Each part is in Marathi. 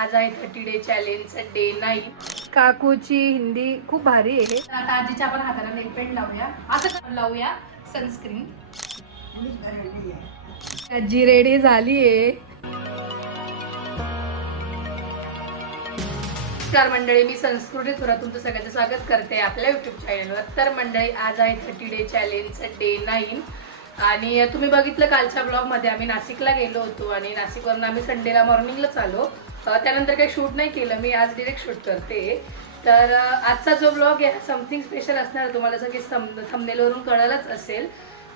आज आहे 30 डे चॅलेंज डे 9. काकूची हिंदी खूप भारी आहे. आता आजीच्या आपण हाताला नेल पेंट लावूया, असं लावूया सनस्क्रीन. आजी रेडी झालीये. नमस्कार मंडळी, मी संस्कृती थोरा तुमचं सगळ्यांचं स्वागत करते आपल्या युट्यूब चॅनलवर. तर मंडळी आज आहे 30 डे चॅलेंज डे 9 आणि तुम्ही बघितलं कालच्या ब्लॉगमध्ये आम्ही नाशिकला गेलो होतो आणि नाशिकवरून आम्ही संडेला मॉर्निंगलाच आलो. त्यानंतर काही शूट नाही केलं मी, आज डिरेक्ट शूट करते. तर आजचा जो ब्लॉग आहे समथिंग स्पेशल असणार, तुम्हाला सगळे थंबनेलवरून कळलंच असेल.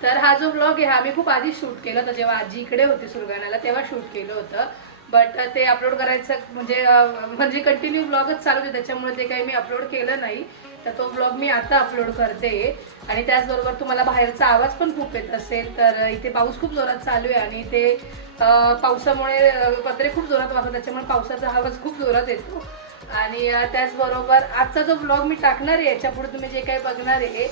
तर हा जो ब्लॉग आहे हा आम्ही खूप आधी शूट केला होता, जेव्हा आजी इकडे होती सुरगाण्याला तेव्हा शूट केलं होतं. बट ते अपलोड करायचं म्हणजे कंटिन्यू ब्लॉगच चालू होते, त्याच्यामुळे ते काही मी अपलोड केलं नाही. तर तो ब्लॉग मी आता अपलोड करते. आणि त्याचबरोबर तुम्हाला बाहेरचा आवाज पण खूप येत असेल, तर इथे पाऊस खूप जोरात चालू आहे आणि ते पावसामुळे पत्रे खूप जोरात वाहतात, त्याच्यामुळे पावसाचा आवाज खूप जोरात येतो. आणि त्याचबरोबर आजचा जो ब्लॉग मी टाकणार आहे याच्यापुढे तुम्ही जे काही बघणार आहे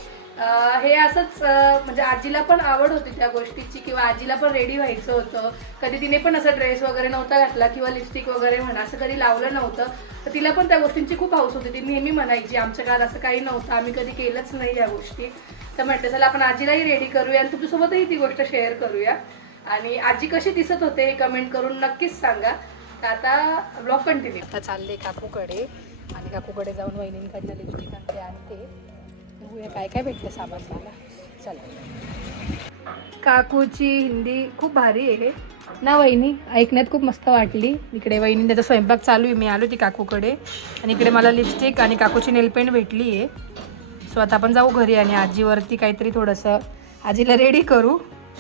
हे असंच म्हणजे आजीला पण आवड होती त्या गोष्टीची, किंवा आजीला पण रेडी व्हायचं होतं. कधी तिने पण असं ड्रेस वगैरे नव्हता घातला किंवा लिपस्टिक वगैरे म्हणा असं कधी लावलं नव्हतं, तर तिला पण त्या गोष्टींची खूप हौस होती. ती नेहमी म्हणायची आमच्या काळात असं काही नव्हतं, आम्ही कधी केलंच नाही या गोष्टी. तर म्हटलं चला आपण आजीलाही रेडी करूया आणि तुमच्यासोबतही ती गोष्ट शेअर करूया. आणि आजी कशी दिसत होते हे कमेंट करून नक्कीच सांगा. तर आता ब्लॉग कंटिन्यू. आता चालले काकूकडे आणि काकूकडे जाऊन वहिनींकडनं लिपस्टिक आणते. बघूया काय काय भेटलं सामान मला. चला. काकूची हिंदी खूप भारी आहे ना वहिनी, ऐकण्यात खूप मस्त वाटली. इकडे वहिनी त्याचा स्वयंपाक चालू आहे, मी आलो ती काकूकडे आणि इकडे मला लिपस्टिक आणि काकूची नेलपेंट भेटली आहे. सो आता आपण जाऊ घरी आणि आजीवरती काहीतरी थोडंसं आजीला रेडी करू.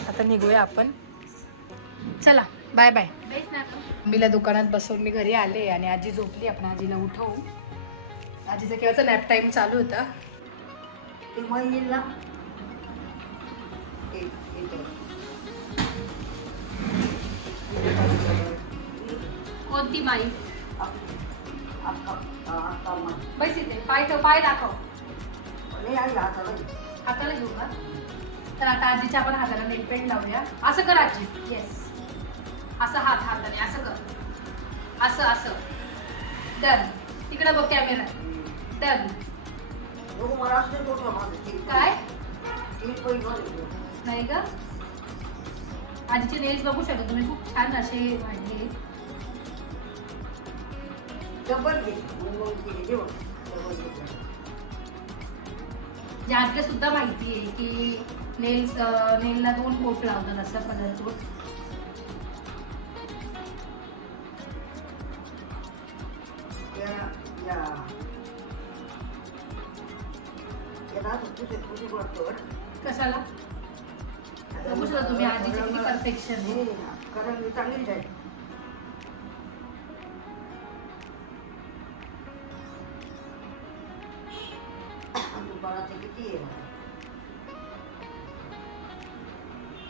आता निघूया आपण. चला बाय बाय. मम्मीला दुकानात बसवून मी घरी आले आणि आजी झोपली. आपण आजीला उठवू. आजीचा केव्हाचा नॅप टाईम चालू होता. कोणती बाई बैस इथे, पाय ठेव, पाय दाखव. हाताला घेऊ का? तर आता आजीच्या आपण हाताला नेल पेंट लावूया. असं कर आजी. येस, असं हाताने असं कर, असं असं. डन. तिकडे बघ कॅमेरा. डन. काय नाही का? आजीचे नेल्स बघू शकता तुम्ही, खूप छान असे वाढले. ज्यातले सुद्धा माहिती आहे की नेलला 2 कोट लावतात असं पदार्थ. कशाला बघू शकता तुम्ही आजीची किती परफेक्शन आहे.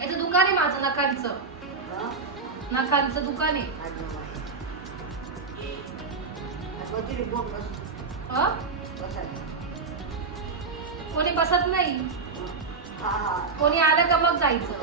याचं दुकान आहे माझं, नखांचं दुकान आहे. कोणी बसत नाही, कोणी आलं का मग जायचं.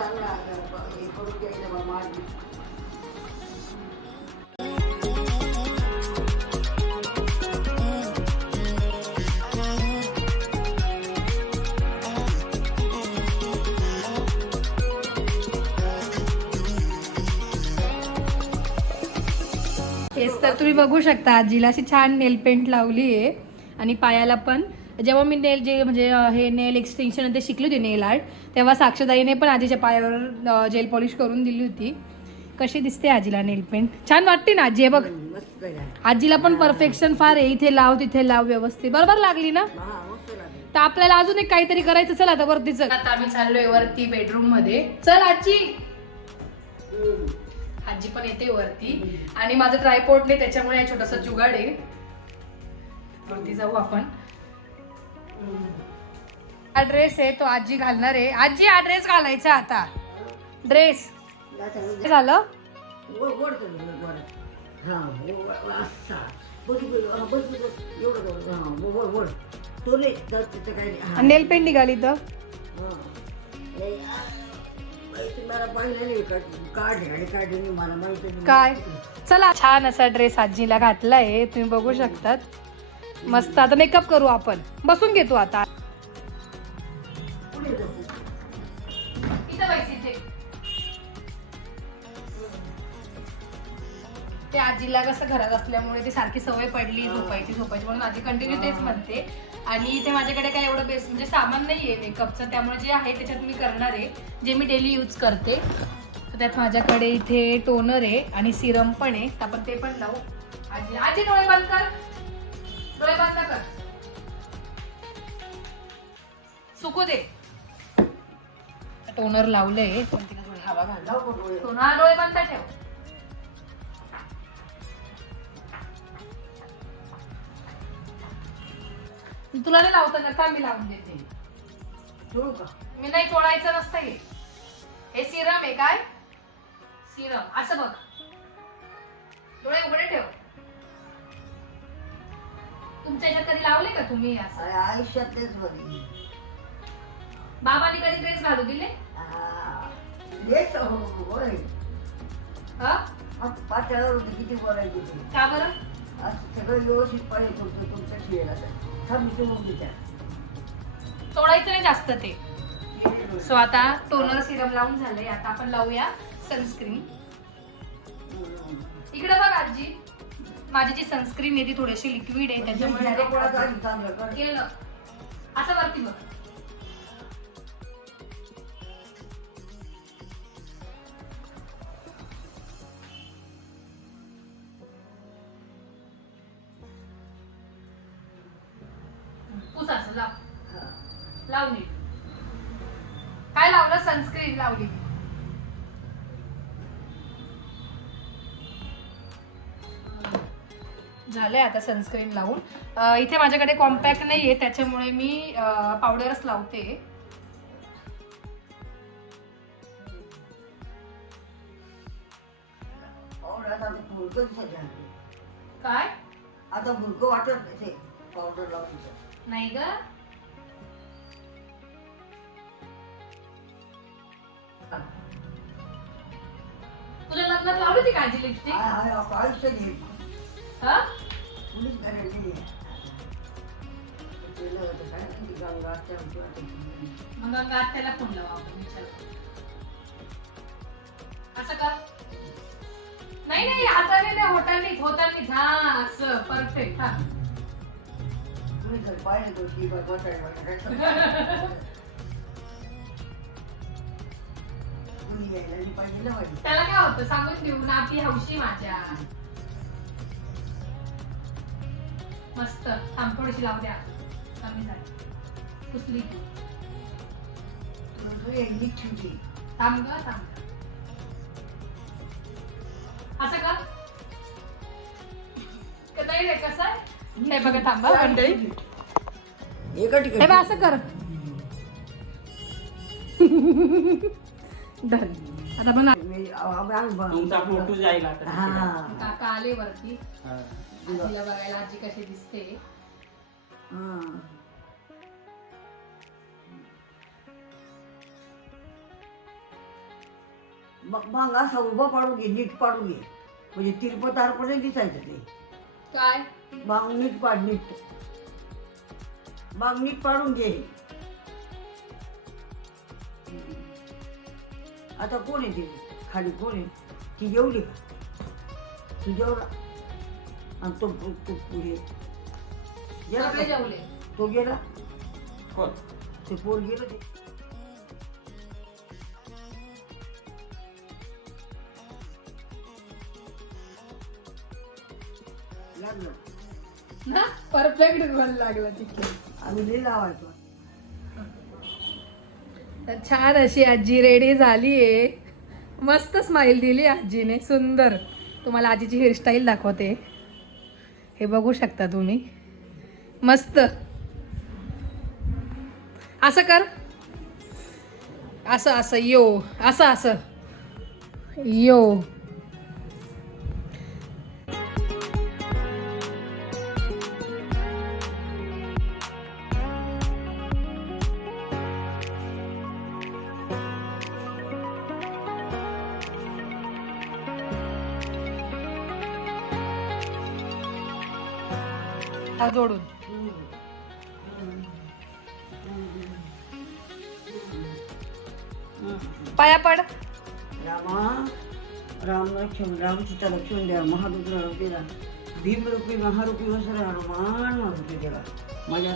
तेच तर तुम्ही बघू शकता आजीला अशी छान नेल पेंट लावली आहे. आणि पायाला पण जेव्हा मी हे नेल एक्सटेन्शन ते शिकली होती नेल आर्ट, तेव्हा साक्षीताईने पण आजीच्या पायावर जेल पॉलिश करून दिली होती. कशी दिसते आजीला नेल पेंट? छान वाटते ना आजी? हे बघ, आजीला पण परफेक्शन फार आहे. इथे लाव तिथे लाव व्यवस्थित. बरोबर लागली ना? तर आपल्याला अजून एक काहीतरी करायचं. चल आता वरती चल. आता आम्ही चाललोय वरती बेडरूम मध्ये. चल आजी. आजी पण येते वरती आणि माझं ट्रायपॉड नाही त्याच्यामुळे छोटासा जुगाड आहे. वरती जाऊ आपण. हा ड्रेस आहे तो आजी घालणार आहे. आजी हा ड्रेस घालायचा आता. ड्रेस झालं. नेल पेंट निघाली तर मला पाहिलं नाही काढले आणि काढले मला माहिती काय चला, छान असा ड्रेस आजीला घातलाय, तुम्ही बघू शकतात. मस्त. आता मेकअप करू आपण. बसून घेतो आता. ते आजीला कसं घरात असल्यामुळे ती सारखी सवय पडली झोपायची म्हणून आजी कंटिन्यू तेच म्हणते. आणि इथे माझ्याकडे काय एवढं बेस्ट म्हणजे सामान नाहीये मेकअपचं, त्यामुळे जे आहे त्याच्यात मी करणार आहे जे मी डेली यूज करते. तर त्यात माझ्याकडे इथे टोनर आहे आणि सिरम पण आहे, तर आपण ते पण लावू. आजी आजी डोळे बंद कर, डोळे बंद कर, सुकू दे. टोनर लावलंय पण तिला थोडी हवा घाल. टोनर डोळे बंद ठेव. तुला नाही लावता ना का, मी लावून देते. चोळू का? मी नाही चोळायचं नसतं हे सिरम आहे. काय सिरम? असं बघ, डोळे उघडे ठेव. तुमच्या ह्याच्यात कधी लावले का तुम्ही असं? आयुष्यात तेच बरी. बाबांनी कधी ड्रेस घालू दिले? होय. पातळावर होते किती बोलायचे ते. का बरं? सगळं व्यवस्थित पाहिजे तुमचं तुमच्या शिवायला चोळायचं नाही जास्त ते. सो आता टोनर सिरम लावून झालंय, आता आपण लावूया सनस्क्रीन. इकडे बघ आजी, माझी जी सनस्क्रीन आहे ती थोडीशी लिक्विड आहे त्याच्यामुळे केलं असं वरती बघ. असं लाव नीट. काय लावलं? सनस्क्रीन लावली. झालंय आता सनस्क्रीन लावून. इथे माझ्याकडे कॉम्पॅक्ट नाहीये त्याच्यामुळे मी पावडरच लावते. काय आता भुरकं वाटत पावडर लावून नाही ग. तुझ्या लग्नात लावली ती काळजी लिपस्टिक? आयुष्य घे. पोलीस गॅरंटी मग गंगा आत्याला फोन लावा आपण. असं कर. नाही नाही हाताने नाही, होटाने होतानीच. हा असं परफेक्ट. हा त्याला काय होतं सांगून देऊ ना, आपली हौशी माझ्या. मस्त. थांब थोडीशी लावू द्या, कमी झाली. पुसली तू. थांब ग थांब. असं कर. नाही रे कसं आहे हे बघा. थांबा मंडळी, हे बघ असं कर. डन. आता पण काका आले वरती आजीला बघायला, आजी कशी दिसते. मग असं उभं पाडून घे, नीट पाडून घे, म्हणजे तिरपं तारपणे दिसायचं ते. काय बांग नीट पाड, नीट बांग नीट पाडून घे. आता कोण आहे ते खाली? कोण आहे ती? जेवली का? ती जेवला आणि तो पुढे जेवले. तो गेला. ते पोर गेलं. ते लागलं ना, परफेक्ट गोल लागला तिथे. आम्ही लिहिला लावायचो. तर छान अशी आजी रेडी झालीये. मस्त स्माइल दिली आजीने, सुंदर. तुम्हाला आजीची हेअरस्टाईल दाखवते, हे बघू शकता तुम्ही. मस्त. असं कर, असं असं यो, असं असं यो. हा जोडून. पाया पड. रामा राम लक्ष्मण राम सीता लक्ष्मण द्या महारुद्र रूपी भीम रूपी महारूपी वसरा हनुमान रूपी देवा माझ्या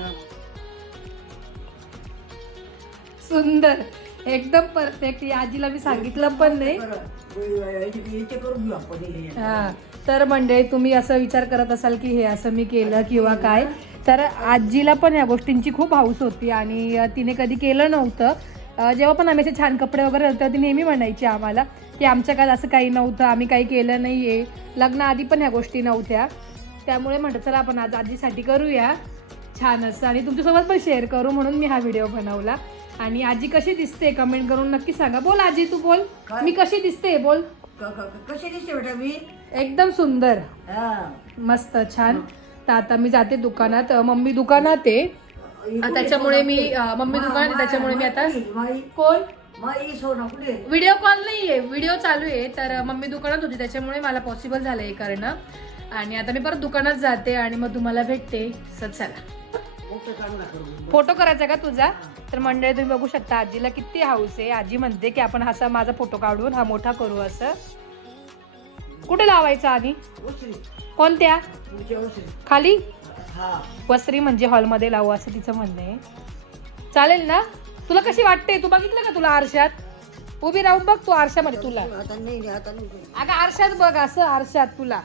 सुंदर एकदम परफेक्ट. या आजीला मी सांगितलं पण नाही. याचे करून घेऊ आपण हे. हा तर मंडळी तुम्ही असं विचार करत असाल की हे असं मी केलं किंवा काय, तर आजीला पण या गोष्टींची खूप हौस होती आणि तिने कधी केलं नव्हतं. जेव्हा पण आम्ही असे छान कपडे वगैरे होते ती नेहमी म्हणायची आम्हाला की आमच्या काल असं काही नव्हतं, आम्ही काही केलं नाही आहे. लग्नाआधी पण ह्या गोष्टी नव्हत्या. त्यामुळे म्हटलं चला आपण आज आजीसाठी करूया छान असं आणि तुमच्यासोबत पण शेअर करू म्हणून मी हा व्हिडिओ बनवला. आणि आजी कशी दिसते कमेंट करून नक्की सांगा. बोल आजी तू बोल, मी कशी दिसते बोल. कशी दिसते बेटा मी? एकदम सुंदर मस्त छान. तर आता मी जाते दुकानात. मम्मी दुकानात आहे त्याच्यामुळे मी मम्मी दुकानात आहे त्याच्यामुळे मी आता कोण व्हिडिओ कॉल नाही आहे, व्हिडिओ चालू आहे. तर मम्मी दुकानात होती त्याच्यामुळे मला पॉसिबल झालं हे करणं. आणि आता मी परत दुकानात जाते आणि मग तुम्हाला भेटते. चला फोटो करायचा का तुझा? तर मंडळी तुम्ही बघू शकता आजीला किती हाऊस आहे. आजी म्हणते की आपण असा माझा फोटो काढून हा मोठा करू. असं कुठे लावायचा आणि कोणत्या खाली वस्त्री म्हणजे हॉलमध्ये लावू असं तिचं म्हणणं आहे. चालेल ना? तुला कशी वाटते? तू बघितलं का तुला आरशात? उभी राहून बघ तू आरशामध्ये तुला. अगं आरशात बघ असं आरशात तुला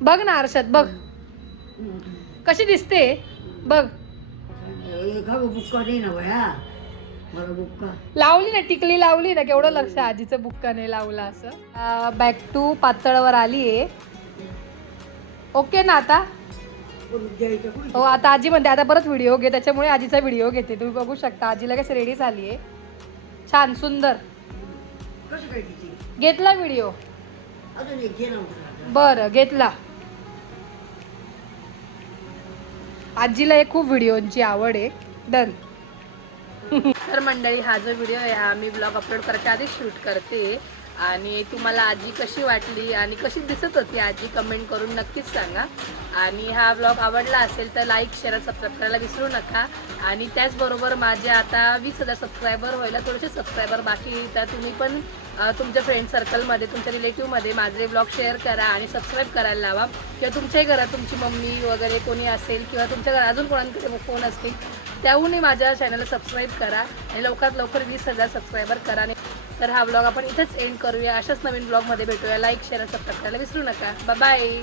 बघ ना आरशात बघ कशी दिसते बघ. लावली ना टिकली लावली ना. केवढं लक्ष आजीचं बुक्काने लावलं असं. बॅक टू पातळवर आली आहे. ओके ना आता? हो आता आजी म्हणते आता परत व्हिडिओ घे त्याच्यामुळे आजीचा व्हिडिओ घेते. तुम्ही बघू शकता आजीला कशी रेडी झाली आहे छान सुंदर. घेतला व्हिडिओ? बरं घेतला. आजीला एक खूप व्हिडिओची आवड आहे. डन. तर मंडळी हा जो व्हिडिओ आहे हा मी ब्लॉग अपलोड करायच्या आधी शूट करते. आणि तुम्हाला आजी कशी वाटली आणि कशी दिसत होती आजी कमेंट करून नक्कीच सांगा. आणि हा ब्लॉग आवडला असेल तर लाईक शेअर सबस्क्राईब करायला विसरू नका. आणि त्याचबरोबर माझे आता 20,000 सबस्क्रायबर व्हायला थोडेसे सबस्क्रायबर बाकी. तर तुम्ही पण तुमच्या फ्रेंड सर्कलमध्ये तुमच्या रिलेटिव्हमध्ये माझे ब्लॉग शेअर करा आणि सबस्क्राईब करायला लावा. किंवा तुमच्याही घरात तुमची मम्मी वगैरे कोणी असेल किंवा तुमच्या घरात अजून कोणाकडे फोन असतील त्याहूनही माझ्या चॅनलला सबस्क्राईब करा आणि लवकरात लवकर 20,000 सबस्क्रायबर करा. तर हा ब्लॉग आपण इथेच एंड करूया. अशाच नवीन ब्लॉगमध्ये भेटूया. लाईक शेअर सबस्क्राईब करायला विसरू नका. बाय.